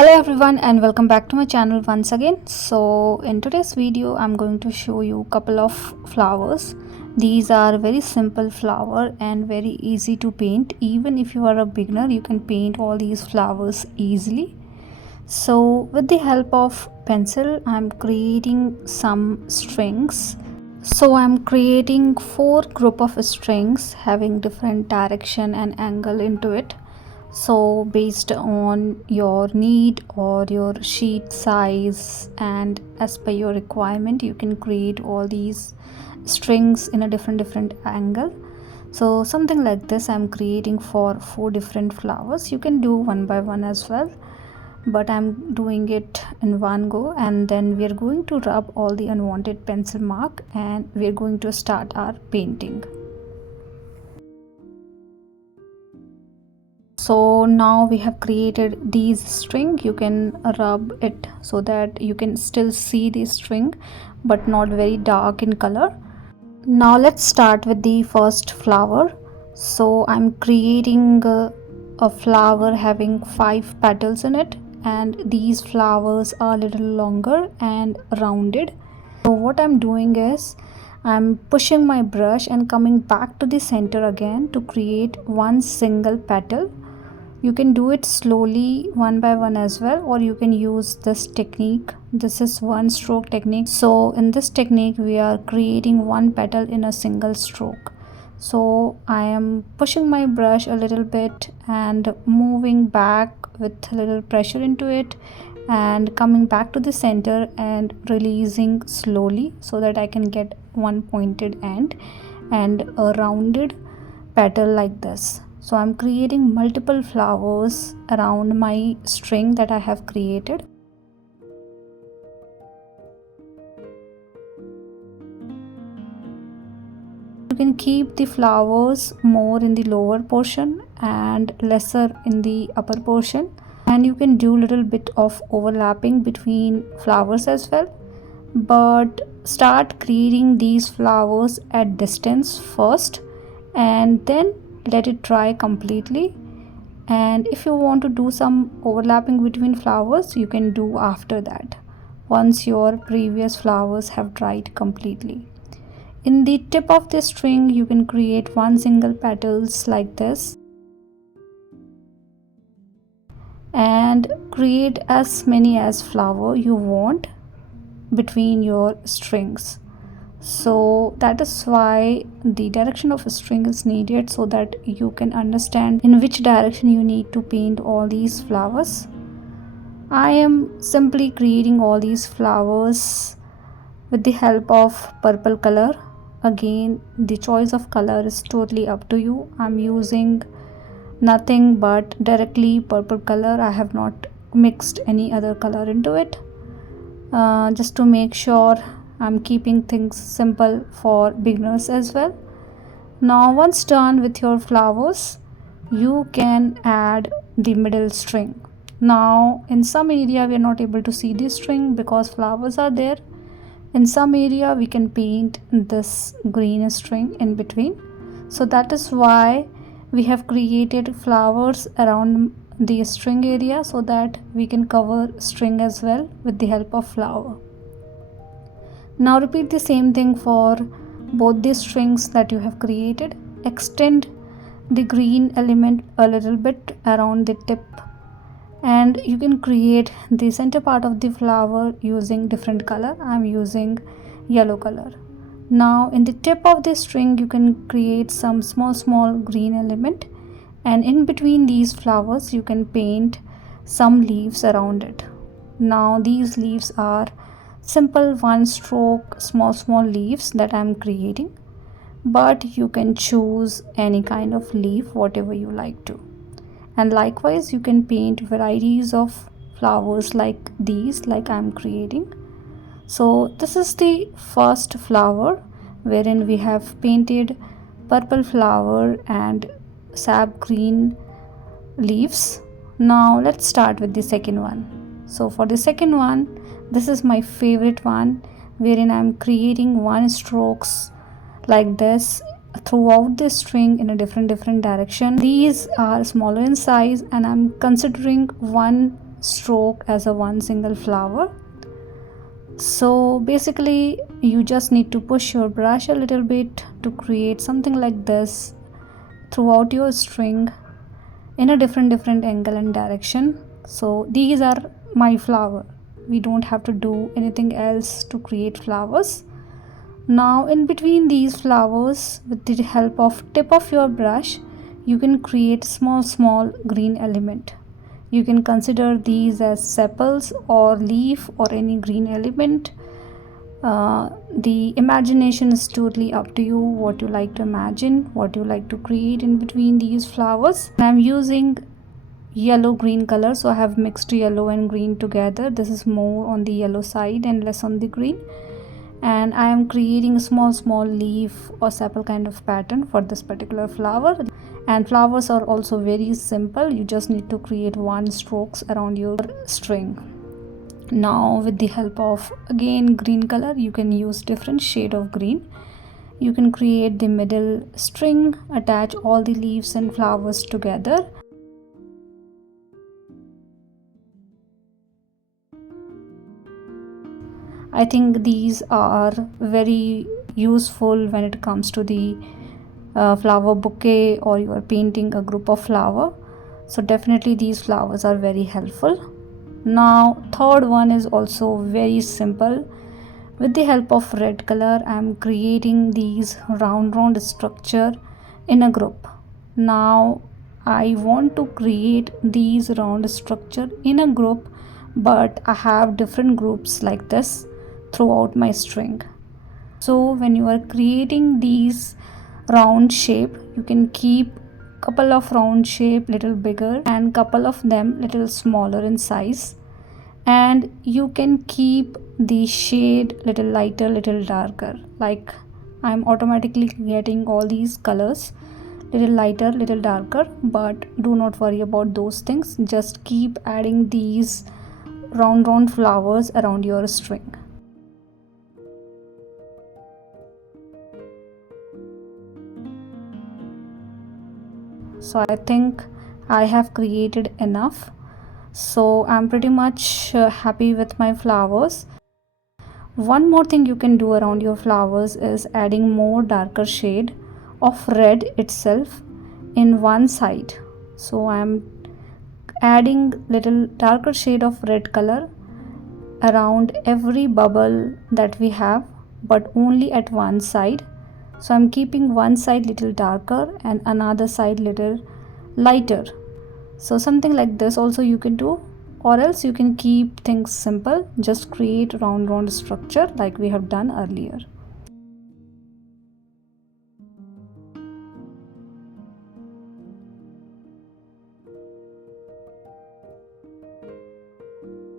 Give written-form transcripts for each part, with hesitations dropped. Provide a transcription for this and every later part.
Hello everyone and welcome back to my channel once again. So in today's video I'm going to show you a couple of flowers. These are very simple flower and very easy to paint. Even if you are a beginner, you can paint all these flowers easily. So with the help of pencil I'm creating some strings. So I'm creating 4 group of strings having different direction and angle into it. So based on your need or your sheet size and as per your requirement, you can create all these strings in a different angle. So something like this I'm creating for 4 different flowers. You can do one by one as well, but I'm doing it in one go, and then we are going to rub all the unwanted pencil mark and we're going to start our painting. So now we have created these string. You can rub it so that you can still see the string but not very dark in color. Now let's start with the first flower. So I'm creating a flower having 5 petals in it, and these flowers are a little longer and rounded. So what I'm doing is I'm pushing my brush and coming back to the center again to create one single petal. You can do it slowly one by one as well, or you can use this technique. This is one stroke technique. So in this technique we are creating one petal in a single stroke. So I am pushing my brush a little bit and moving back with a little pressure into it and coming back to the center and releasing slowly so that I can get one pointed end and a rounded petal like this. So I'm creating multiple flowers around my string that I have created. You can keep the flowers more in the lower portion and lesser in the upper portion, and you can do little bit of overlapping between flowers as well, but start creating these flowers at distance first and then let it dry completely. And if you want to do some overlapping between flowers, you can do after that once your previous flowers have dried completely. In the tip of the string you can create one single petals like this and create as many as flower you want between your strings. So that is why the direction of a string is needed, so that you can understand in which direction you need to paint all these flowers. I am simply creating all these flowers with the help of purple color. Again, the choice of color is totally up to you. I'm using nothing but directly purple color. I have not mixed any other color into it, just to make sure I'm keeping things simple for beginners as well. Now once done with your flowers, you can add the middle string. Now in some area we are not able to see this string because flowers are there. In some area we can paint this green string in between. So that is why we have created flowers around the string area, so that we can cover string as well with the help of flower. Now repeat the same thing for both the strings that you have created. Extend the green element a little bit around the tip, and you can create the center part of the flower using different color. I'm using yellow color. Now in the tip of the string you can create some small green element, and in between these flowers you can paint some leaves around it. Now these leaves are simple one stroke small leaves that I'm creating, but you can choose any kind of leaf whatever you like to. And likewise you can paint varieties of flowers like these, like I'm creating. So this is the first flower wherein we have painted purple flower and sap green leaves. Now let's start with the second one. So for the second one, this is my favorite one, wherein I'm creating one strokes like this throughout the string in a different direction. These are smaller in size, and I'm considering one stroke as a one single flower. So basically you just need to push your brush a little bit to create something like this throughout your string in a different angle and direction. So these are my flower. We don't have to do anything else to create flowers. Now in between these flowers, with the help of tip of your brush, you can create small green element. You can consider these as sepals or leaf or any green element. The imagination is totally up to you, what you like to imagine, what you like to create in between these flowers. I'm using yellow green color, so I have mixed yellow and green together. This is more on the yellow side and less on the green, and I am creating a small leaf or sepal kind of pattern for this particular flower. And flowers are also very simple. You just need to create one strokes around your string. Now with the help of again green color, you can use different shade of green. You can create the middle string, attach all the leaves and flowers together. I think these are very useful when it comes to the flower bouquet, or you are painting a group of flower. So definitely these flowers are very helpful. Now third one is also very simple. With the help of red color, I am creating these round structure in a group. Now I want to create these round structure in a group, but I have different groups like this throughout my string. So when you are creating these round shape, you can keep couple of round shape little bigger and couple of them little smaller in size, and you can keep the shade little lighter, little darker. Like I'm automatically getting all these colors little lighter, little darker, but do not worry about those things. Just keep adding these round flowers around your string. So I think I have created enough. So I'm pretty much happy with my flowers. One more thing you can do around your flowers is adding more darker shade of red itself in one side. So I'm adding little darker shade of red color around every bubble that we have, but only at one side. So I'm keeping one side little darker and another side little lighter. So something like this also you can do, or else you can keep things simple. Just create round structure like we have done earlier.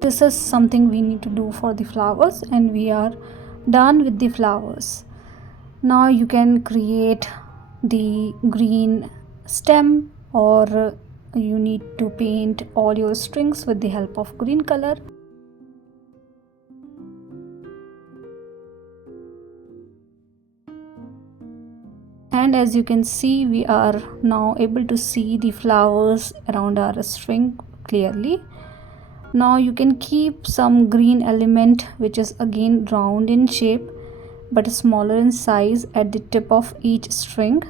This is something we need to do for the flowers, and we are done with the flowers. Now you can create the green stem, or you need to paint all your strings with the help of green color. And as you can see, we are now able to see the flowers around our string clearly. Now you can keep some green element which is again round in shape but smaller in size at the tip of each string.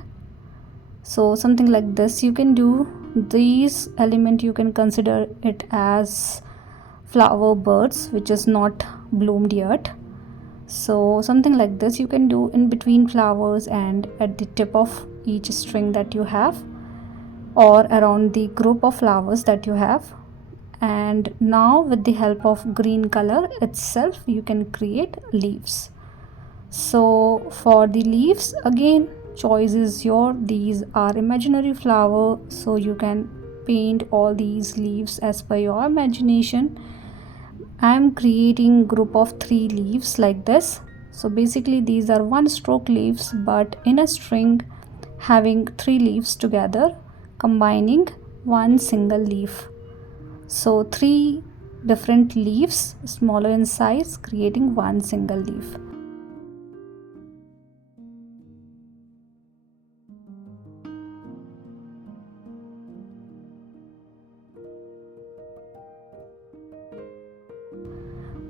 So something like this you can do. These element you can consider it as flower buds which is not bloomed yet. So something like this you can do in between flowers and at the tip of each string that you have, or around the group of flowers that you have. And now with the help of green color itself you can create leaves. So for the leaves, again choice is your. These are imaginary flower, so you can paint all these leaves as per your imagination. I am creating group of 3 leaves like this. So basically these are one stroke leaves, but in a string having 3 leaves together, combining one single leaf. So 3 different leaves, smaller in size, creating one single leaf.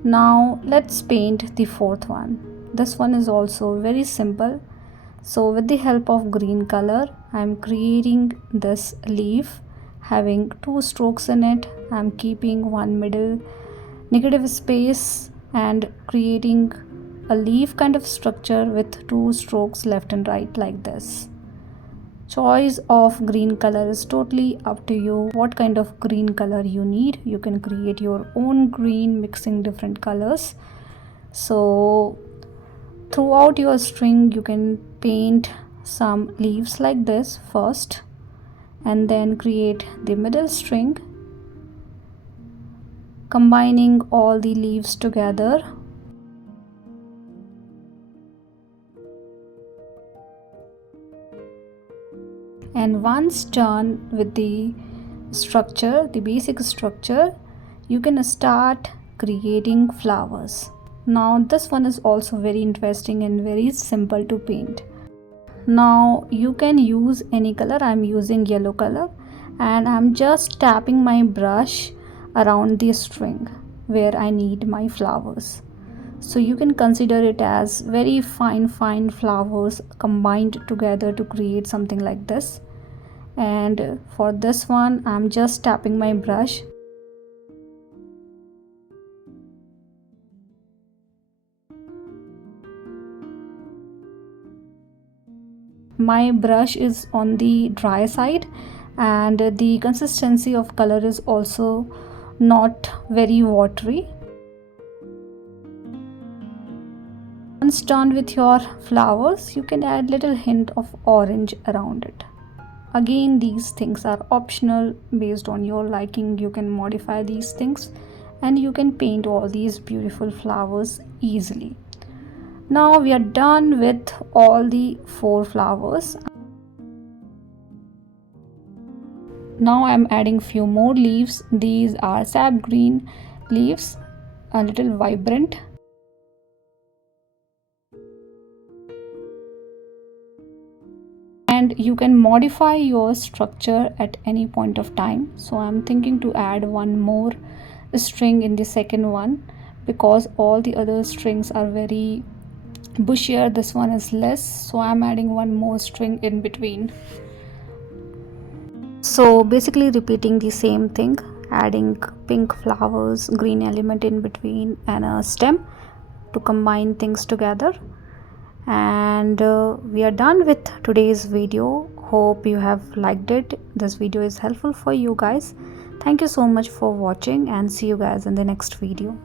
Now let's paint the fourth one. This one is also very simple. So with the help of green color, I am creating this leaf having two strokes in it. I am keeping one middle negative space and creating a leaf kind of structure with two strokes left and right like this. Choice of green color is totally up to you. What kind of green color you need, you can create your own green mixing different colors. So throughout your string you can paint some leaves like this first, and then create the middle string, combining all the leaves together. And once done with the structure, the basic structure, you can start creating flowers. Now this one is also very interesting and very simple to paint. Now you can use any color. I'm using yellow color and I'm just tapping my brush around the string where I need my flowers. So you can consider it as very fine flowers combined together to create something like this. And for this one I'm just tapping my brush. My brush is on the dry side and the consistency of color is also not very watery. Once done with your flowers, you can add little hint of orange around it. Again, these things are optional based on your liking. You can modify these things and you can paint all these beautiful flowers easily. Now we are done with all the 4 flowers. Now I am adding few more leaves. These are sap green leaves, a little vibrant. And you can modify your structure at any point of time. So I'm thinking to add one more string in the second one because all the other strings are very bushier. This one is less, so I'm adding one more string in between. So basically repeating the same thing, adding pink flowers, green element in between and a stem to combine things together. And we are done with today's video. Hope you have liked it. This video is helpful for you guys. Thank you so much for watching and see you guys in the next video.